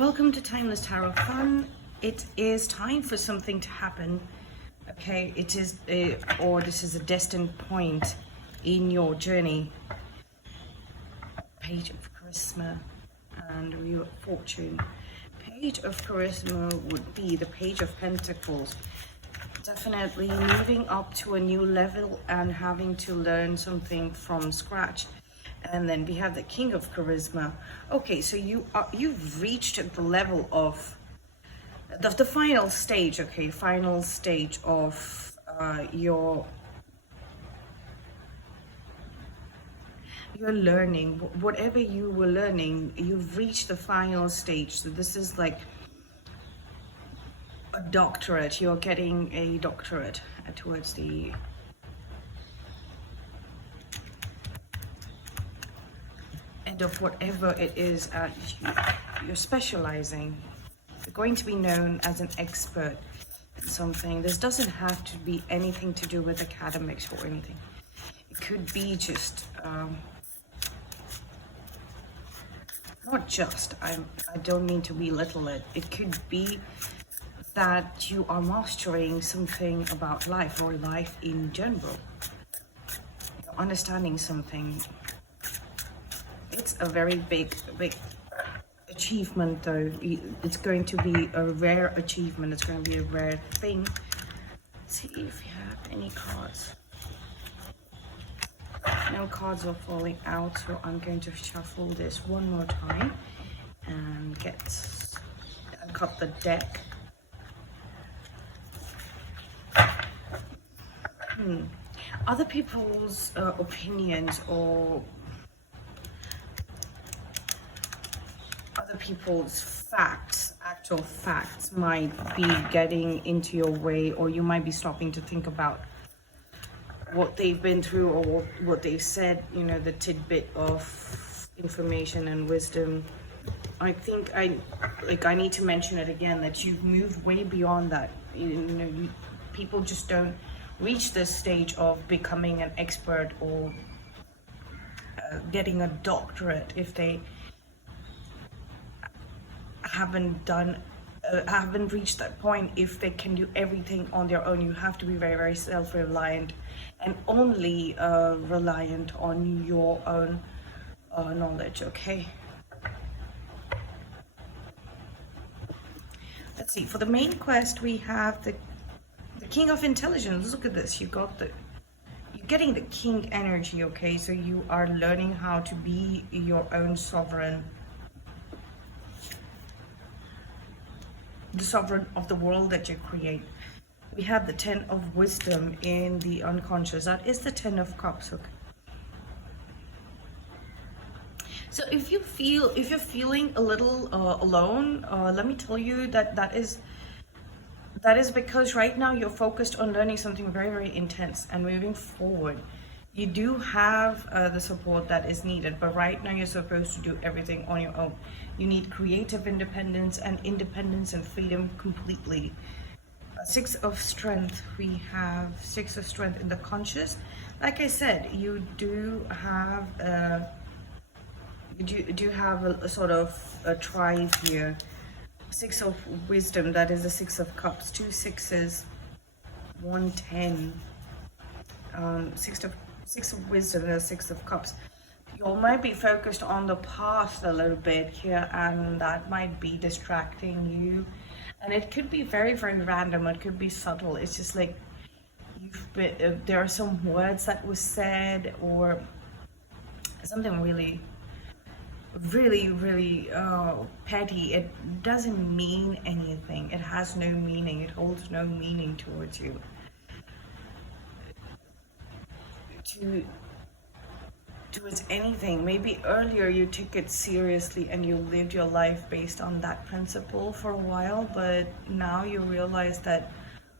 Welcome to Timeless Tarot Fun. It is time for something to happen. Okay, it is or this is a destined point in your journey. Page of Charisma and Wheel of Fortune. Page of Charisma would be the Page of Pentacles. Definitely moving up to a new level and having to learn something from scratch. And then we have the King of Charisma. Okay, so you've reached the level of the final stage. Okay, final stage of your learning. Whatever you were learning, you've reached the final stage. So this is like a doctorate. You're getting a doctorate towards the end of whatever it is you're specializing. You're going to be known as an expert in something. This doesn't have to be anything to do with academics or anything. It could be just not just, I don't mean to belittle it. It could be that you are mastering something about life or life in general. You're understanding something. It's a very big achievement though. It's going to be a rare achievement. It's going to be a rare thing. Let's see if we have any cards. No cards are falling out, so I'm going to shuffle this one more time and cut the deck. Other people's opinions or other people's facts, actual facts, might be getting into your way, or you might be stopping to think about what they've been through or what they've said, you know, the tidbit of information and wisdom. I think I need to mention it again, that you've moved way beyond that. People just don't reach this stage of becoming an expert or getting a doctorate if they haven't reached that point. If they can do everything on their own, you have to be very, very self-reliant and only reliant on your own knowledge. Okay, let's see. For the main quest, we have the King of Intelligence. Look at this. You're getting the king energy. Okay, so you are learning how to be your own sovereign. The sovereign of the world that you create. We have the Ten of Wisdom in the unconscious. That is the Ten of Cups. Okay. So if you're feeling a little alone, let me tell you that is because right now you're focused on learning something very, very intense and moving forward. You do have the support that is needed, but right now you're supposed to do everything on your own. You need creative independence and freedom completely. Six of Strength. We have Six of Strength in the conscious. Like I said, you do have a sort of a tribe here. Six of Wisdom. That is the Six of Cups. 2 6s. 1 10. Six of Wisdom and the Six of Cups. You might be focused on the past a little bit here, and that might be distracting you. And it could be very, very random. It could be subtle. It's just like there are some words that was said, or something really, really, really petty. It doesn't mean anything. It has no meaning. It holds no meaning towards you. Towards anything. Maybe earlier you took it seriously and you lived your life based on that principle for a while, but now you realize that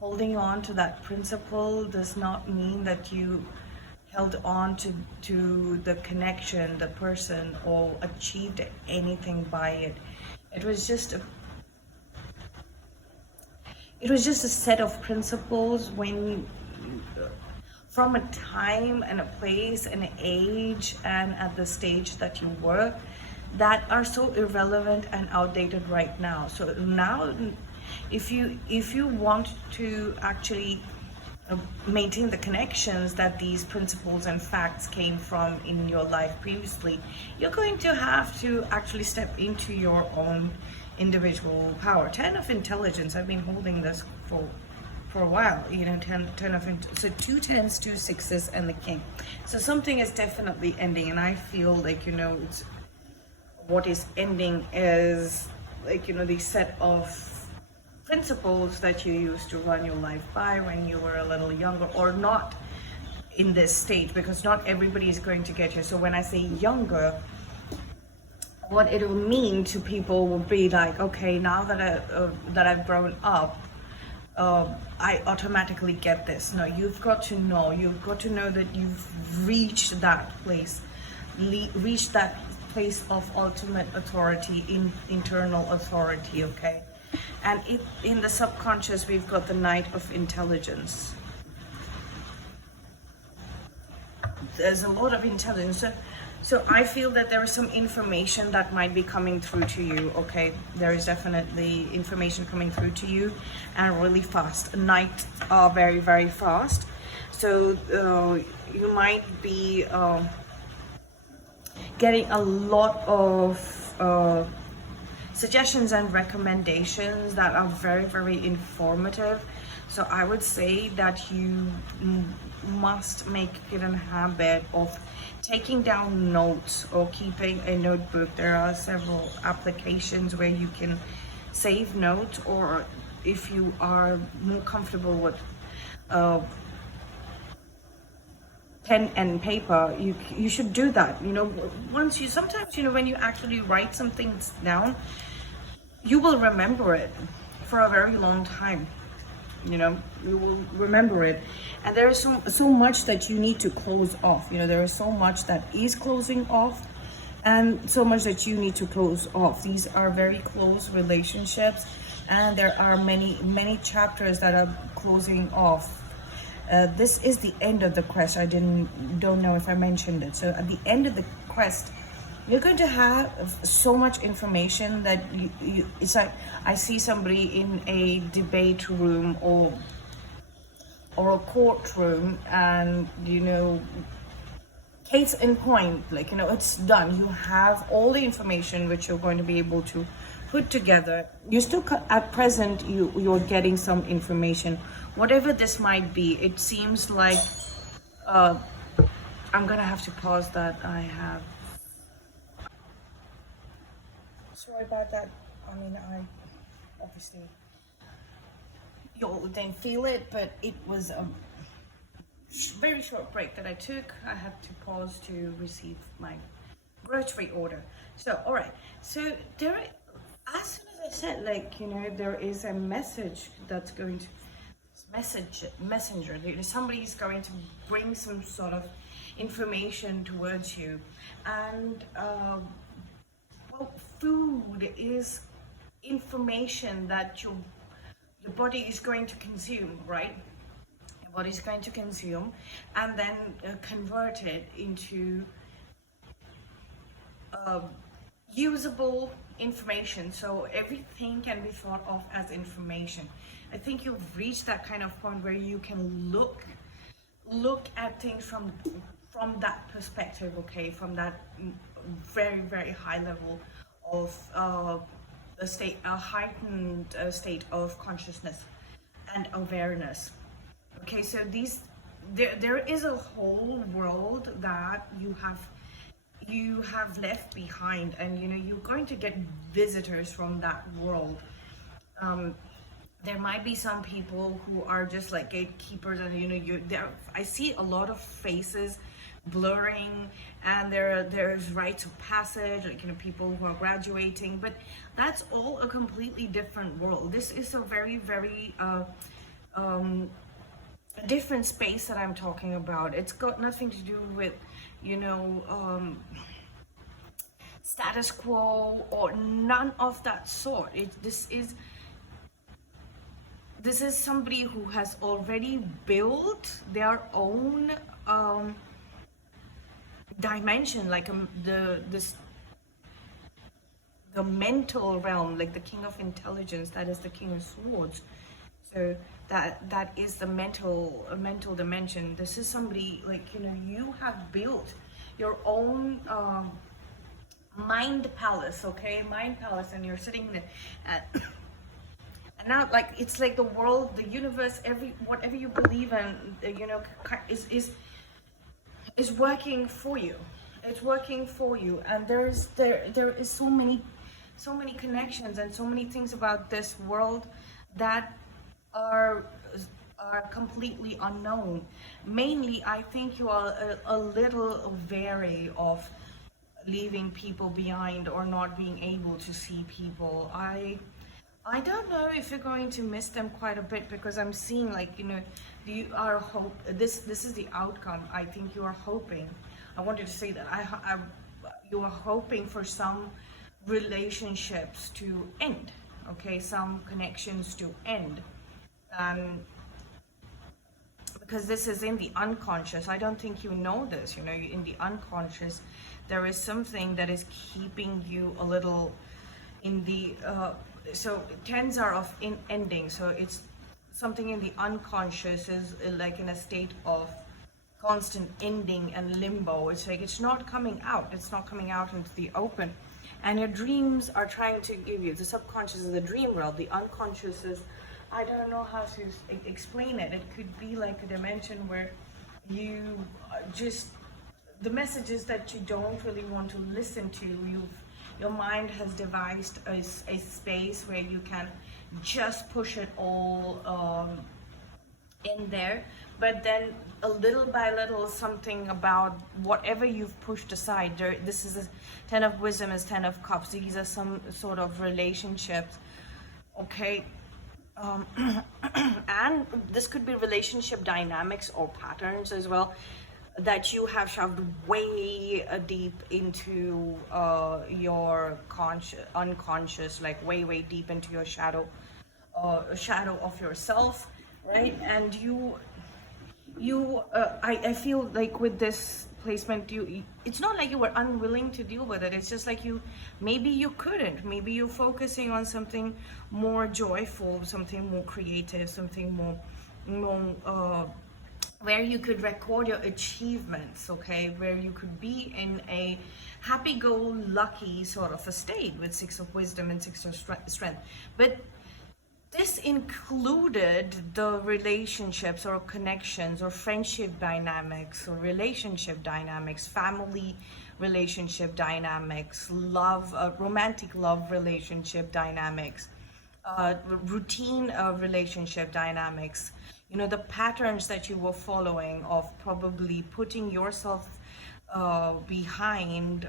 holding on to that principle does not mean that you held on to the connection, the person, or achieved anything by it. It was just a set of principles from a time and a place and an age and at the stage that you were, that are so irrelevant and outdated right now. So now, if you want to actually maintain the connections that these principles and facts came from in your life previously, you're going to have to actually step into your own individual power. 10 of intelligence, I've been holding this for a while, 10 of so 2 10s, 2 6s, and the king. So something is definitely ending, and I feel like, it's what is ending is like, the set of principles that you used to run your life by when you were a little younger, or not in this stage, because not everybody is going to get here. So when I say younger, what it will mean to people will be like, okay, now that I've grown up, I automatically get this. No, you've got to know that you've reached that place, reached that place of ultimate authority, internal authority, okay? And in the subconscious, we've got the Knight of Intelligence. There's a lot of intelligence. So I feel that there is some information that might be coming through to you, okay? There is definitely information coming through to you, and really fast. Knights are very, very fast. So you might be getting a lot of suggestions and recommendations that are very, very informative. So I would say that you must make it a habit of taking down notes or keeping a notebook. There are several applications where you can save notes, or if you are more comfortable with pen and paper, you should do that. Sometimes when you actually write some things down, you will remember it for a very long time. You will remember it, and there is so much that you need to close off. There is so much that is closing off, and so much that you need to close off. These are very close relationships, and there are many chapters that are closing off. This is the end of the quest. I don't know if I mentioned it. So at the end of the quest, you're going to have so much information that it's like I see somebody in a debate room or a courtroom, and case in point, it's done. You have all the information which you're going to be able to put together. You still, at present, you're getting some information, whatever this might be. It seems like I'm gonna have to pause that. I have, sorry about that. I obviously, you didn't feel it, but it was a very short break that I took. I had to pause to receive my grocery order. So, all right. So there, as soon as I said, there is a message that's going to messenger. Somebody's going to bring some sort of information towards you, and food is information that your body is going to consume, right? Your body is going to consume, and then convert it into usable information. So everything can be thought of as information. I think you've reached that kind of point where you can look at things from that perspective, okay, from that very, very high level of a heightened state of consciousness and awareness. Okay, so there is a whole world that you have left behind, and you're going to get visitors from that world. There might be some people who are just like gatekeepers, and I see a lot of faces blurring, and there's rites of passage, people who are graduating, but that's all a completely different world. This is a very, very different space that I'm talking about. It's got nothing to do with status quo or none of that sort. This is somebody who has already built their own dimension, the mental realm, like the king of intelligence, that is the king of swords. So that is the mental dimension. This is somebody, like, you know, you have built your own mind palace, okay, mind palace, and you're sitting there and now, like, it's like the world, the universe, whatever you believe in, you know, is working for you. It's working for you, and there is so many connections and so many things about this world that are completely unknown. Mainly, I think you are a little wary of leaving people behind or not being able to see people. I don't know if you're going to miss them quite a bit, because I'm seeing, like, you know, you are hope. This is the outcome. I think you are hoping. I wanted to say that you are hoping for some relationships to end. Okay, some connections to end. Because this is in the unconscious. I don't think you know this. You know, in the unconscious, there is something that is keeping you a little in the. So tens are of ending. So it's something in the unconscious is like in a state of constant ending and limbo. It's like it's not coming out. It's not coming out into the open. And your dreams are trying to give you, the subconscious is the dream realm. The unconscious is, I don't know how to explain it. It could be like a dimension where you just, the messages that you don't really want to listen to, your mind has devised a space where you can just push it all in there. But then a little by little, something about whatever you've pushed aside, this is a 10 of wisdom, is 10 of cups. These are some sort of relationships, okay? And this could be relationship dynamics or patterns as well, that you have shoved way deep into your unconscious, like way deep into your shadow of yourself, right? And I feel like with this placement, it's not like you were unwilling to deal with it. It's just like maybe you couldn't. Maybe you're focusing on something more joyful, something more creative, something more where you could record your achievements, okay? Where you could be in a happy-go-lucky sort of a state with 6 of wisdom and 6 of strength. But this included the relationships or connections or friendship dynamics or relationship dynamics, family relationship dynamics, love, romantic love relationship dynamics, routine relationship dynamics. You know, the patterns that you were following of probably putting yourself behind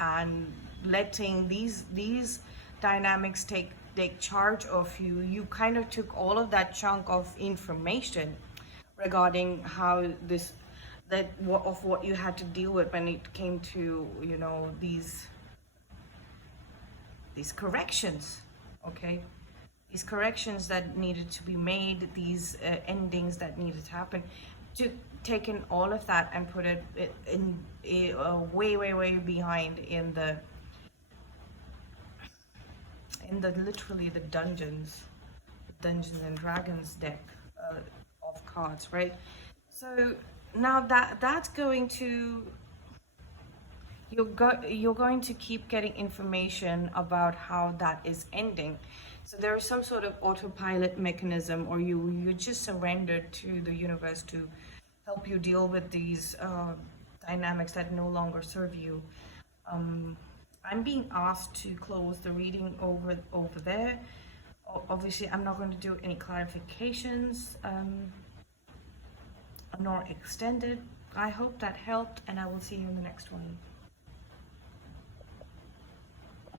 and letting these dynamics take charge of you. You kind of took all of that chunk of information regarding how of what you had to deal with when it came to, you know, these corrections, okay? These corrections that needed to be made, these endings that needed to happen, to take in all of that and put it in way behind in the literally the Dungeons and Dragons deck of cards, right? So now that's going to, you're going to keep getting information about how that is ending. So there is some sort of autopilot mechanism, or you just surrendered to the universe to help you deal with these dynamics that no longer serve you. I'm being asked to close the reading over there. Obviously, I'm not going to do any clarifications, nor extended. I hope that helped, and I will see you in the next one.